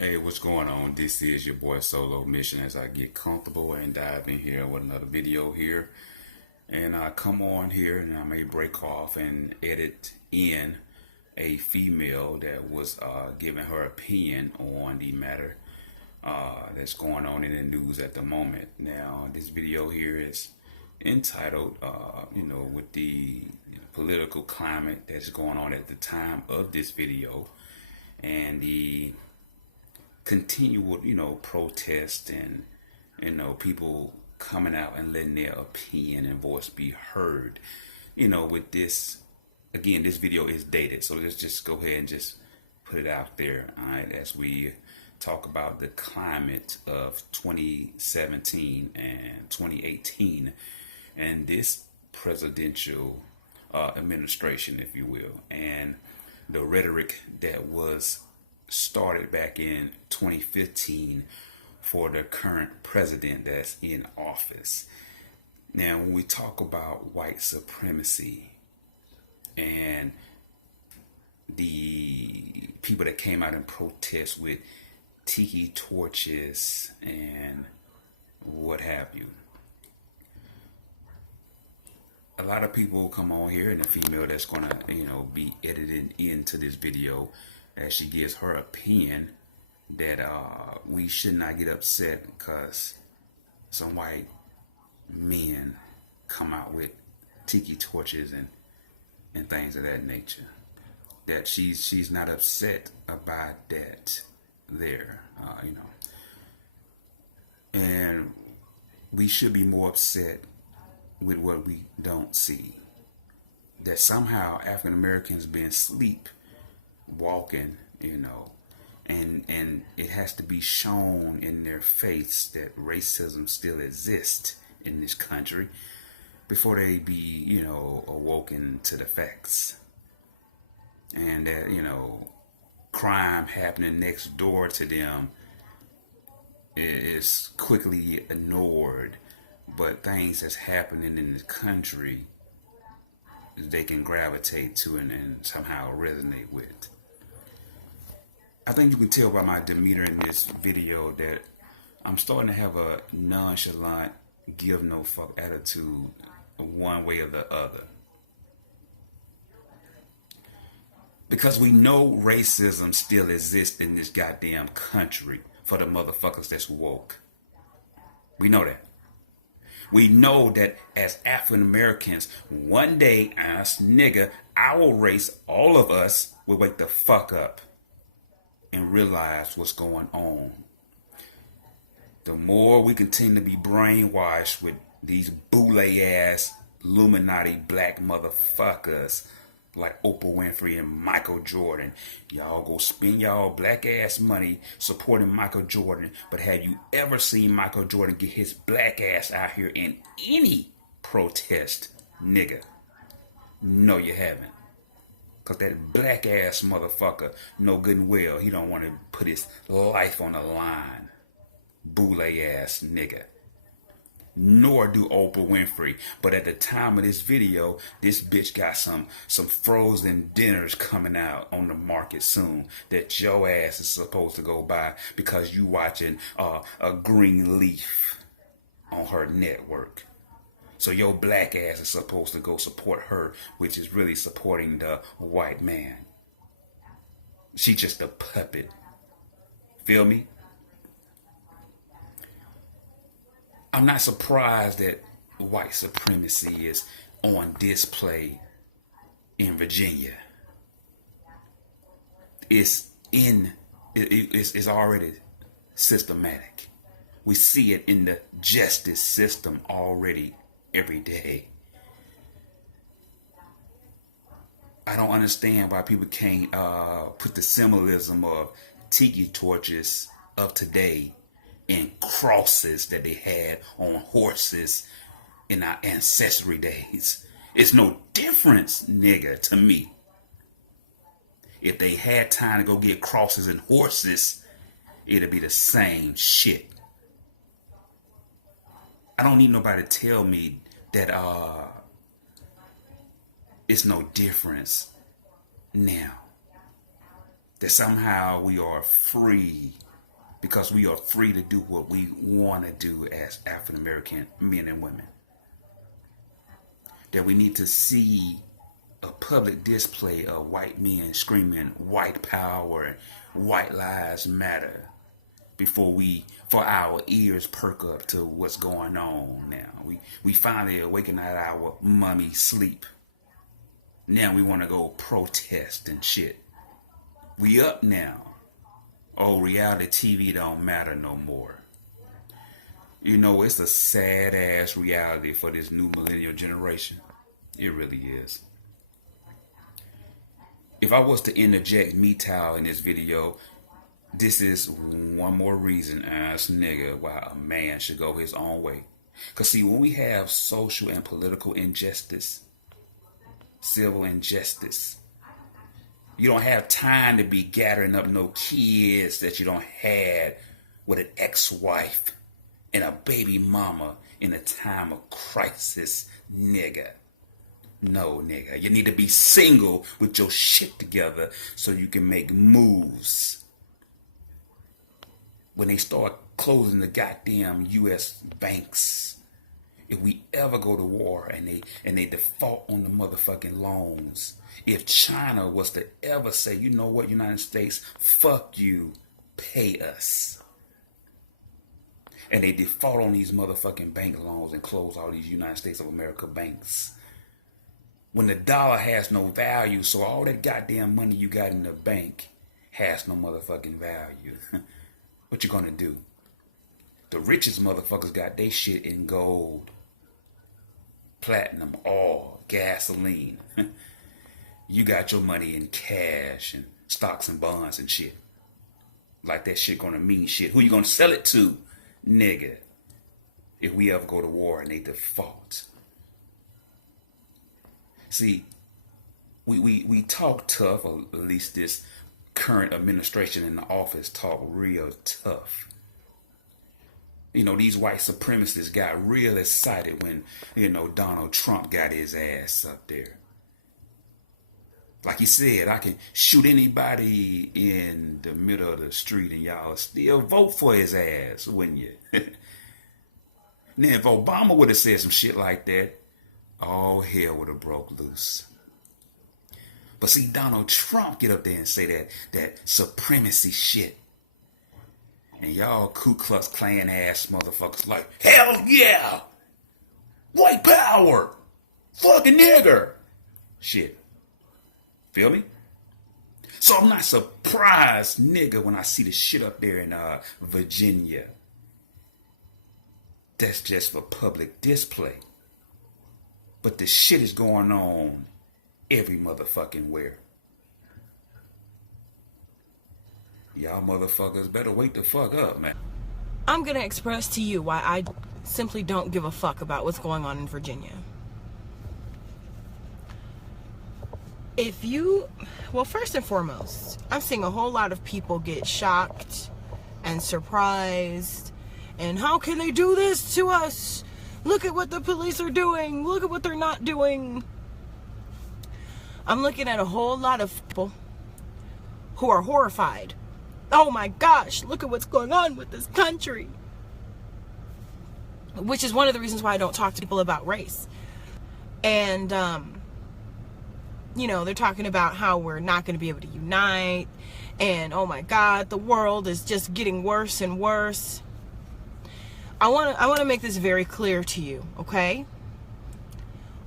Hey, what's going on? This is your boy Solo Mission as I get comfortable and dive in here with another video here. And I come on here and I may break off and edit in a female that was giving her opinion on the matter that's going on in the news at the moment. Now, this video here is entitled, with the political climate that's going on at the time of this video and the continual, protest and, people coming out and letting their opinion and voice be heard. With this, again, this video is dated, so let's just go ahead and just put it out there, all right, as we talk about the climate of 2017 and 2018 and this presidential administration, if you will, and the rhetoric that was started back in 2015 for the current president that's in office. Now, when we talk about white supremacy and the people that came out and protest with tiki torches and what have you, a lot of people come on here, and the female that's going to, be edited into this video as she gives her opinion that we should not get upset because some white men come out with tiki torches and things of that nature. That she's not upset about that there, and we should be more upset with what we don't see. That somehow African Americans been asleep walking, and it has to be shown in their face that racism still exists in this country before they be, awoken to the facts. And that, crime happening next door to them is quickly ignored, but things that's happening in the country they can gravitate to and somehow resonate with. I think you can tell by my demeanor in this video that I'm starting to have a nonchalant, give no fuck attitude one way or the other. Because we know racism still exists in this goddamn country for the motherfuckers that's woke. We know that. We know that as African Americans, one day, us nigga, our race, all of us, will wake the fuck up and realize what's going on. The more we continue to be brainwashed with these boule ass Illuminati black motherfuckers like Oprah Winfrey and Michael Jordan, y'all go spend y'all black ass money supporting Michael Jordan, but have you ever seen Michael Jordan get his black ass out here in any protest, nigga? No, you haven't. Cause that black ass motherfucker know good and well he don't want to put his life on the line. Boule ass nigga. Nor do Oprah Winfrey. But at the time of this video, this bitch got some frozen dinners coming out on the market soon that your ass is supposed to go buy because you watching a green leaf on her network. So your black ass is supposed to go support her, which is really supporting the white man. She just a puppet. Feel me? I'm not surprised that white supremacy is on display in Virginia. It's already systematic. We see it in the justice system already every day. I don't understand why people can't put the symbolism of tiki torches of today and crosses that they had on horses in our ancestry days. It's no difference, nigga, to me. If they had time to go get crosses and horses, it'd be the same shit. I don't need nobody to tell me that it's no difference now. That somehow we are free because we are free to do what we want to do as African American men and women. That we need to see a public display of white men screaming white power, white lives matter, for our ears perk up to what's going on now. We finally awaken out of our mummy sleep. Now we want to go protest and shit. We up now. Oh, reality TV don't matter no more. You know, it's a sad ass reality for this new millennial generation. It really is. If I was to interject MGTOW in this video, this is one more reason as nigga why a man should go his own way. Because see, when we have social and political injustice, civil injustice, you don't have time to be gathering up no kids that you don't have with an ex-wife and a baby mama in a time of crisis, nigga. No, nigga. You need to be single with your shit together so you can make moves. When they start closing the goddamn U.S. banks, if we ever go to war and they default on the motherfucking loans, if China was to ever say, you know what, United States, fuck you, pay us, and they default on these motherfucking bank loans and close all these United States of America banks, when the dollar has no value, so all that goddamn money you got in the bank has no motherfucking value, what you gonna do? The richest motherfuckers got their shit in gold, platinum, oil, gasoline. You got your money in cash and stocks and bonds and shit. Like that shit gonna mean shit. Who you gonna sell it to, nigga, if we ever go to war and they default? See, we talk tough, or at least this current administration in the office talk real tough. You know, these white supremacists got real excited when, you know, Donald Trump got his ass up there. Like he said, I can shoot anybody in the middle of the street and y'all still vote for his ass, wouldn't you? Now, if Obama would have said some shit like that, all hell would have broke loose. But see, Donald Trump get up there and say that supremacy shit. And y'all Ku Klux Klan ass motherfuckers like, hell yeah! White power! Fucking nigger! Shit. Feel me? So I'm not surprised, nigga, when I see the shit up there in Virginia. That's just for public display. But the shit is going on every motherfucking where. Y'all motherfuckers better wake the fuck up, man. I'm gonna express to you why I simply don't give a fuck about what's going on in Virginia. Well, first and foremost, I'm seeing a whole lot of people get shocked and surprised. And how can they do this to us? Look at what the police are doing. Look at what they're not doing. I'm looking at a whole lot of people who are horrified. Oh my gosh, look at what's going on with this country. Which is one of the reasons why I don't talk to people about race. And, you know, they're talking about how we're not going to be able to unite. And, oh my God, the world is just getting worse and worse. I want to make this very clear to you, okay?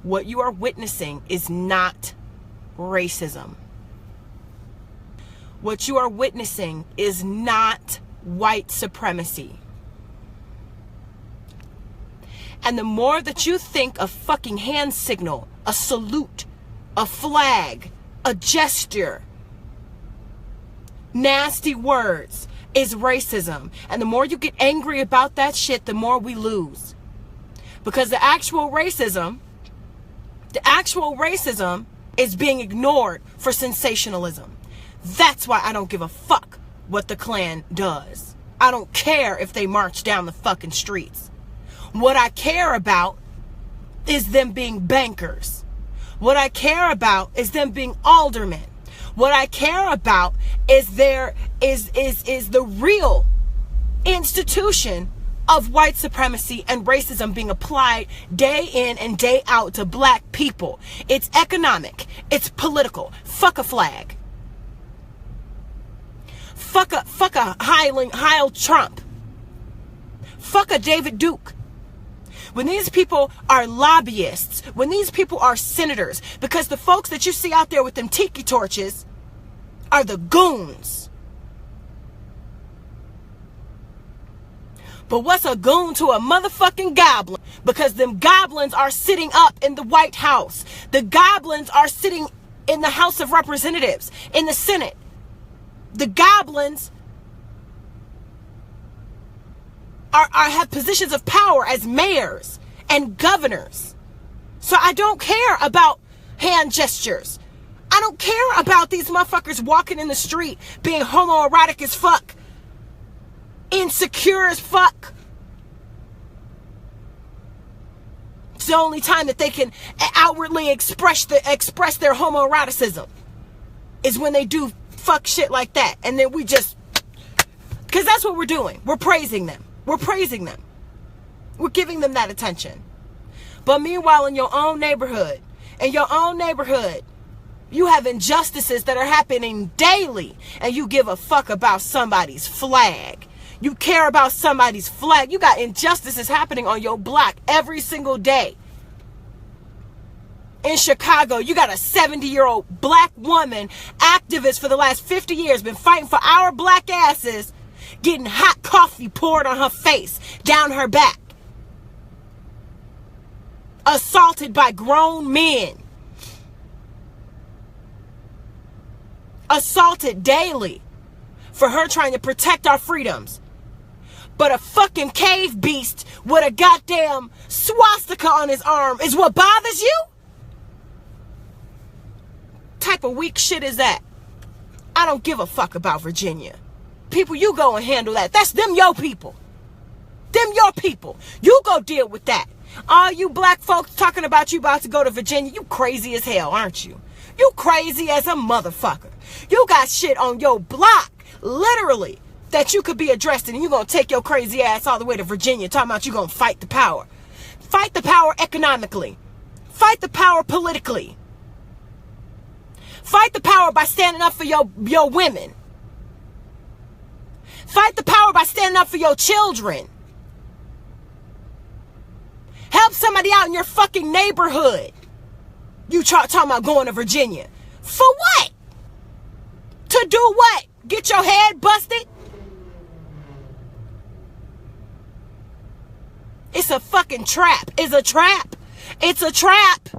What you are witnessing is not racism. What you are witnessing is not white supremacy. And the more that you think a fucking hand signal, a salute, a flag, a gesture, nasty words is racism, and the more you get angry about that shit, the more we lose. Because the actual racism is being ignored for sensationalism. That's why I don't give a fuck what the Klan does. I don't care if they march down the fucking streets. What I care about is them being bankers. What I care about is them being aldermen. What I care about is the real institution of white supremacy and racism being applied day in and day out to black people. It's economic. It's political. Fuck a flag. Fuck a Heil Trump. Fuck a David Duke. When these people are lobbyists, when these people are senators, because the folks that you see out there with them tiki torches are the goons. But what's a goon to a motherfucking goblin? Because them goblins are sitting up in the White House. The goblins are sitting in the House of Representatives, in the Senate. The goblins have positions of power as mayors and governors. So I don't care about hand gestures. I don't care about these motherfuckers walking in the street being homoerotic as fuck, insecure as fuck. It's the only time that they can outwardly express their homoeroticism is when they do fuck shit like that. And then we just, because that's what we're doing. We're praising them. We're praising them. We're giving them that attention. But meanwhile, in your own neighborhood, you have injustices that are happening daily, and you give a fuck about somebody's flag. You care about somebody's flag. You got injustices happening on your block every single day. In Chicago, you got a 70-year-old black woman, activist for the last 50 years, been fighting for our black asses, getting hot coffee poured on her face, down her back. Assaulted by grown men. Assaulted daily for her trying to protect our freedoms. But a fucking cave beast with a goddamn swastika on his arm is what bothers you? Type of weak shit is that? I don't give a fuck about Virginia. People, you go and handle that. That's them your people. Them your people. You go deal with that. All you black folks talking about you about to go to Virginia, you crazy as hell, aren't you? You crazy as a motherfucker. You got shit on your block, literally, that you could be addressed in, and you gonna take your crazy ass all the way to Virginia talking about you gonna fight the power. Fight the power economically. Fight the power politically. Fight the power by standing up for your women. Fight the power by standing up for your children. Help somebody out in your fucking neighborhood. You talking about going to Virginia. For what? To do what? Get your head busted? It's a fucking trap. It's a trap. It's a trap.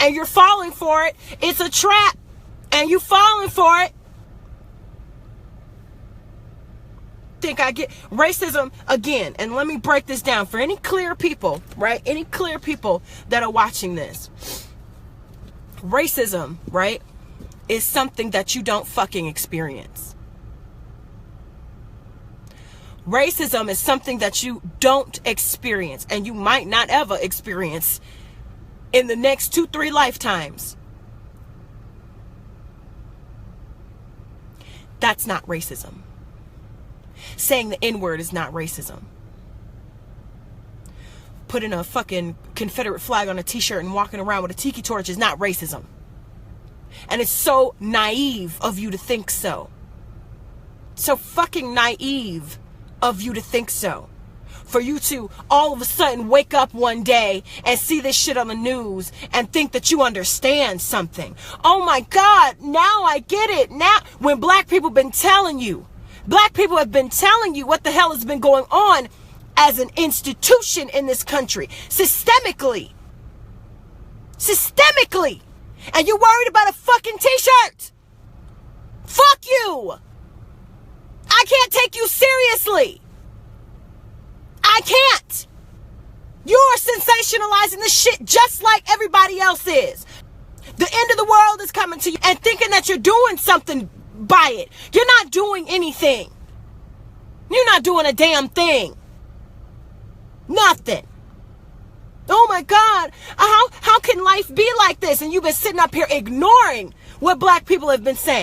And you're falling for it. It's a trap. And you falling for it. Think I get racism again, and let me break this down for any clear people, right? Any clear people that are watching this. Racism, right, is something that you don't fucking experience. Racism is something that you don't experience, and you might not ever experience in the next 2-3 lifetimes. That's not racism. Saying the N-word is not racism. Putting a fucking Confederate flag on a t-shirt and walking around with a tiki torch is not racism. And it's so naive of you to think so. So fucking naive of you to think so. For you to all of a sudden wake up one day and see this shit on the news and think that you understand something. Oh my God, now I get it. Now, when black people have been telling you what the hell has been going on as an institution in this country, systemically. And you worried about a fucking t-shirt. Fuck you. I can't take you seriously. I can't. You're sensationalizing this shit just like everybody else is. The end of the world is coming to you and thinking that you're doing something by it. You're not doing anything. You're not doing a damn thing. Nothing. Oh my God. How can life be like this? And you've been sitting up here ignoring what black people have been saying.